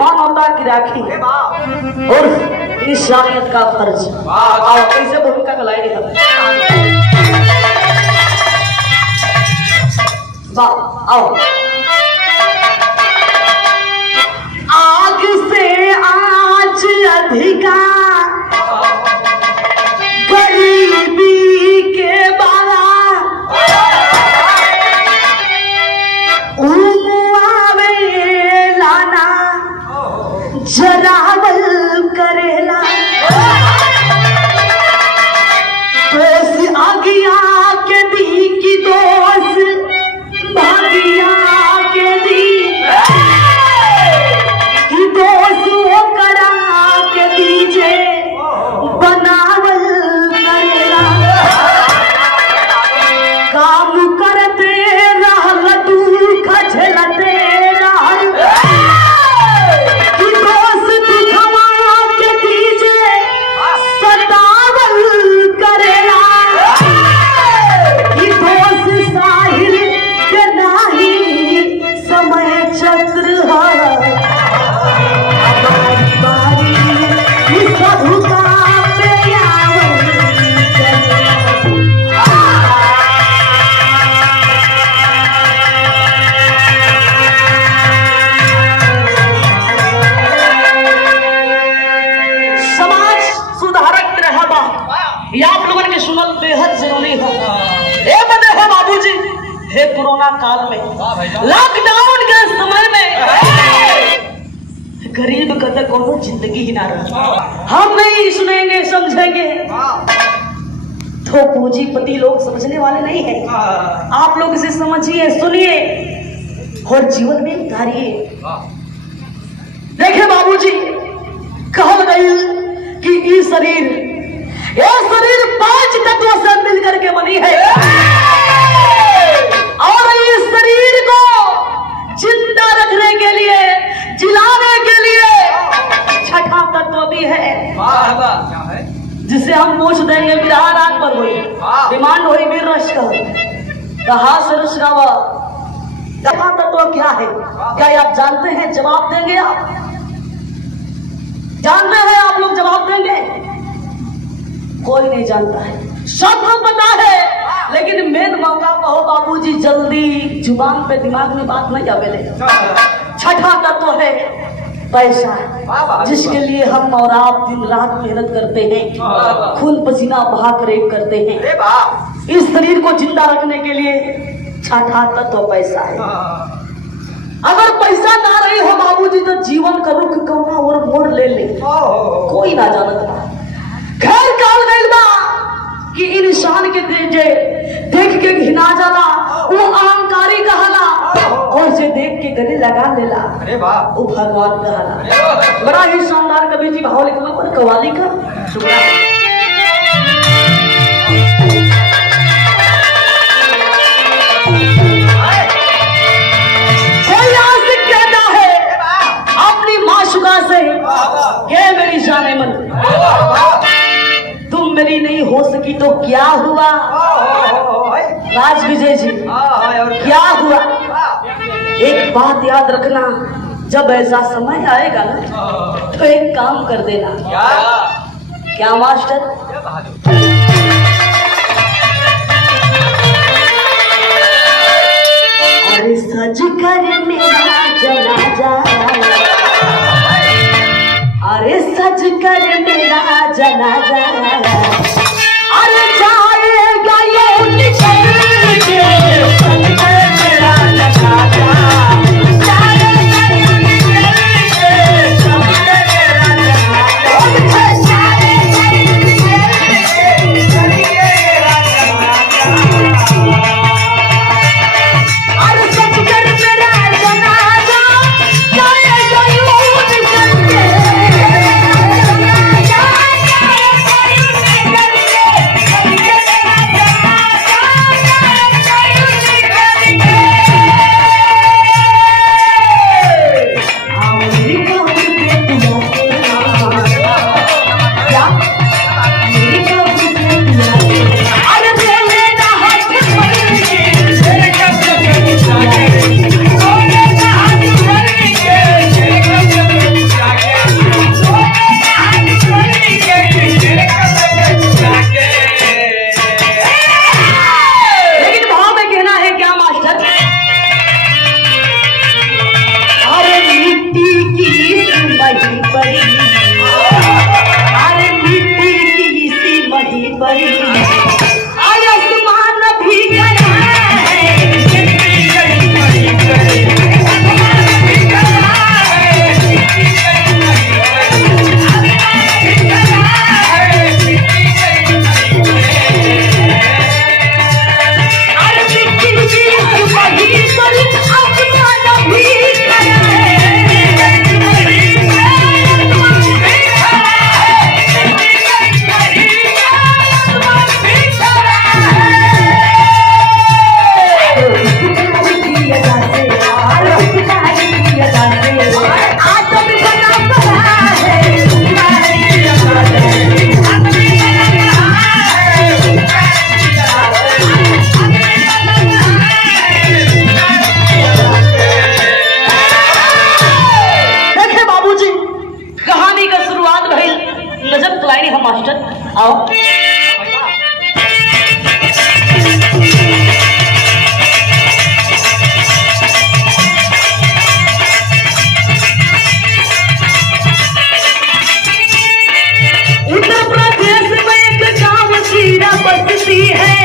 मानवता की राखी और इंसानियत का फर्ज। आओ कैसे भूमिका निभाएंगे हम। वाह आओ। आग से आज अधिका गरीबी के बारा उमुआवे लाना जरावल करेला दोस्त आगिया के दी की दोस्त भागिया के दी की दोस्त वो करा के दीजे बनावल करेला काम करते रहल दुख झेलते रहल की दोस्त दुखवा के दीजे सतावल करेला की दोस्त साहिल के नाही समय चक्र है बारी ई सब का पे आवल समाज सुधारक रहबा ये आप लोगों के सुनल बेहद जरूरी है। ए बदे है बाबूजी हे कोरोना काल में लॉकडाउन के समय में गरीब का तो कोनो जिंदगी ही ना रहा। हम नहीं सुनेंगे समझेंगे तो पूंजीपति लोग समझने वाले नहीं है। आप लोग इसे समझिए सुनिए और जीवन में उतारिए। देखे बाबूजी कहल गई कि ये शरीर 5 तत्वों से मिलकर के बनी है और इस शरीर को जिंदा रखने के लिए जिलाने के लिए छठा तत्व भी है जिसे हम पूछ देंगे विराट रात पर हुई डिमांड हुई वीर रश कहा सरस गावा छठा तत्व क्या है? क्या आप जानते हैं? जवाब देंगे आप? जानते हैं आप लोग? जवाब देंगे? कोई नहीं जानता है, सबको पता है लेकिन मेन मौका पर हो बाबूजी जल्दी जुबान पे दिमाग में बात नहीं आवेले। छठा तत्व है पैसा, जिसके लिए हम और आप दिन रात मेहनत करते हैं, खून पसीना बहा कर एक करते हैं। इस शरीर को जिंदा रखने के लिए छठा तत्व पैसा है। अगर पैसा ना रही हो बाबूजी तो जीवन का रुख कौना और मोड़ ले ले कोई ना जानता। खैर काल गइल बा कि इंसान के देख के घिना जाला वो अहंकारी कहला और जे देख के गले लगा लेला अरे वाह वो भगवान कहला। बड़ा ही शानदार कवि जी भाव लिखना पर कवाली का अपनी माशुका से ये मेरी जाने मन तुम मेरी नहीं हो सकी तो क्या हुआ? राज विजय जी क्या हुआ? एक बात याद रखना, जब ऐसा समय आएगा ना तो एक काम कर देना। क्या मास्टर? अरे सज कर मेरा जनाजा, अरे सज कर मेरा जनाजा, अरे जाएगा ये निकल के सज कर मेरा जनाजा, जाएगा ये निकल के सज कर मेरा जनाजा, जाएगा ये निकल के सज कर मेरा जनाजा, अरे सज कर मेरा जनाजा, जाएगा ये निकल के मास्टर आओ। उत्तर प्रदेश में एक गाँव जीरा बस्ती है।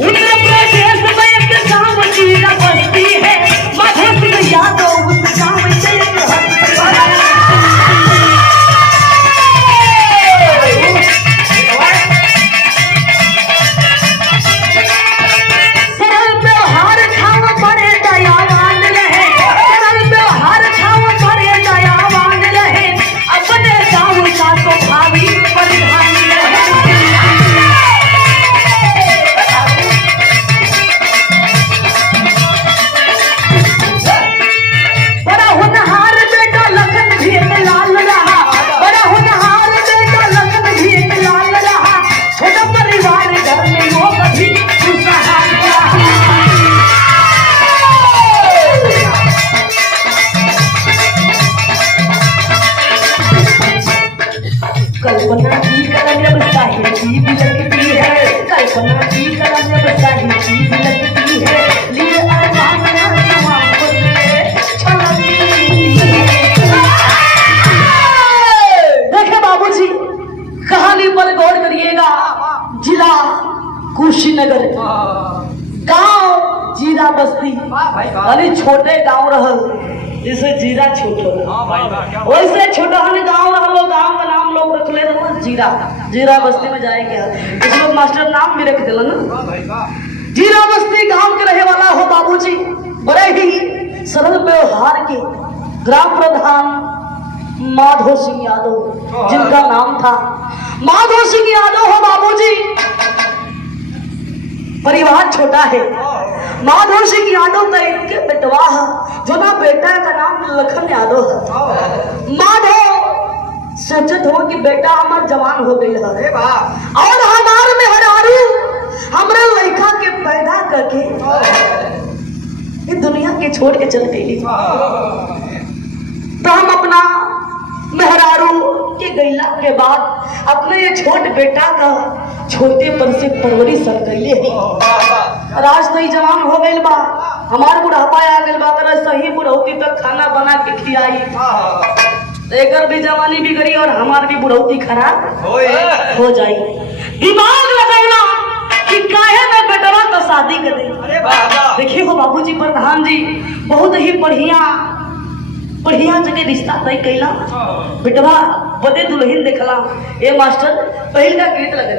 उत्तर प्रदेश में एक गाँव जीरा बस्ती है। माधो सिंह यादव उस गाँव से सरल व्यवहार खाओ बड़े दयावान रहे। सरल व्यवहार खाओ बड़े दयावान रहे। अपने गाँव का तो भावी परिधान रहे। बड़ा होनहार बेटा लखन भी एक लाल रहा। बड़ा होनहार बेटा लखन भी एक लाल रहा। छोटा परिवार घर में वो कभी खुशहाल रहा। कल्पना की कलम जब साहिल की भी लगती है। कल्पना की कलम जब साहिल की भी लगती है। लिए अरमान ना जवान बदले छलकती है। देखे बाबूजी, कहानी पर गौर करिएगा। जिला कुशीनगर, गांव जीरा बस्ती, यानी छोटे गांव रहल। जैसे जीरा छोटा वैसे छोटा गांव रहलो। गांव का नाम लोग रख ले जीरा। जीरा बस्ती में जाएंगे कुछ लोग मास्टर नाम भी रख दिल ना। जीरा बस्ती गांव के रहे वाला हो बाबूजी। बड़े ही सरल व्यवहार के ग्राम प्रधान माधो सिंह यादव जिनका नाम था। माधो सिंह यादव हो बाबूजी। परिवार छोटा है। माधो सिंह यादव का इनके बेटवा है, जो ना बेटा का नाम लखन यादव है। माधो सोचत हो कि बेटा हमार जवान हो गई है और हमार मेहरारू हमरे लड़का के पैदा करके ये दुनिया के छोड़ के चल गई। तो हम अपना मेहरारू के गैला के बाद अपने ये छोट बेटा का छोटे पर से परवरिश कर गईले। राज तो जवान हो गई बा, हमार बुढ़ापा आ गई बा। अगर सही बुढ़ौती तक खाना बना के खियाई एकर भी जवानी बिगड़ी और हमार भी बुढ़ौती खराब हो जाई। दिमाग लगाना कि काहे में बेटवा का शादी कर दे। देखिए हो बाबूजी प्रधान जी बहुत ही बढ़िया जगह रिश्ता तय कैला। बेटवा बदे दुल्हन देखला। ए मास्टर पहल का गीत लगल